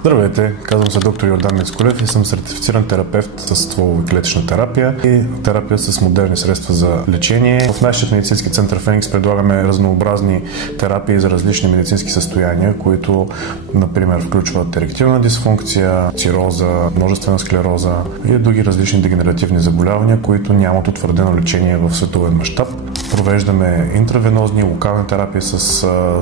Здравейте, казвам се доктор Йордан Мицколев и съм сертифициран терапевт с стволова клетъчна терапия и терапия с модерни средства за лечение. В нашия медицински център Феникс предлагаме разнообразни терапии за различни медицински състояния, които, например, включват еректилна дисфункция, цироза, множествена склероза и други различни дегенеративни заболявания, които нямат утвърдено лечение в световен мащаб. Провеждаме интравенозни, локални терапии с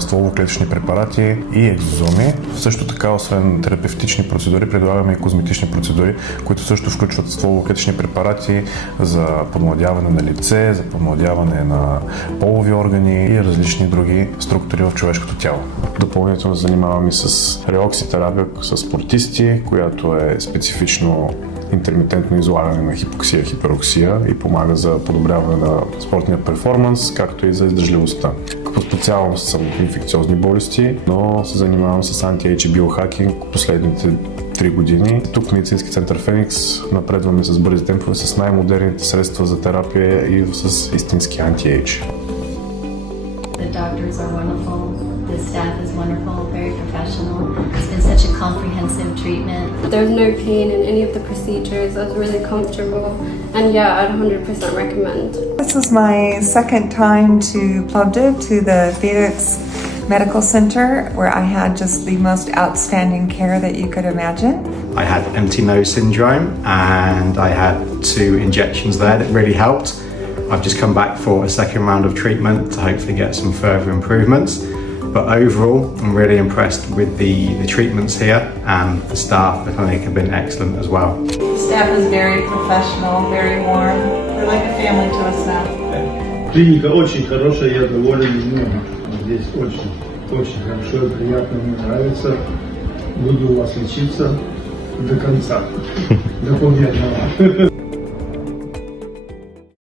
стволово-клетъчни препарати и екзозоми. Също така, освен терапевтични процедури, предлагаме и козметични процедури, които също включват стволово-клетъчни препарати за подмладяване на лице, за подмладяване на полови органи и различни други структури в човешкото тяло. Допълнително занимаваме с реокситерапия с спортисти, която е специфично интермитентно излагане на хипоксия, хипероксия и помага за подобряване на спортния перформанс, както и за издържливостта. По специалност съм инфекциозни болести, но се занимавам с анти-ейдж биохакинг последните 3 години. Тук в медицински център Феникс напредваме с бързи темпове, с най-модерните средства за терапия и с истински анти-ейдж. The doctors are wonderful. The staff is wonderful, very professional. It's been such a comprehensive treatment. There's no pain in any of the procedures. I was really comfortable. And yeah, I'd 100% recommend. This was my second time to Plovdiv, to the Felix Medical Center, where I had just the most outstanding care that you could imagine. I had empty nose syndrome and I had 2 injections there that really helped. I've just come back for a second round of treatment to hopefully get some further improvements. But overall, I'm really impressed with the treatments here, and the staff at the clinic have been excellent as well. The staff is very professional, very warm. They're like a family to us now. Клиника очень хорошая, я доволен много. Здесь очень хорошо и приятно, мне нравится. Буду у вас лечиться до конца, до победного.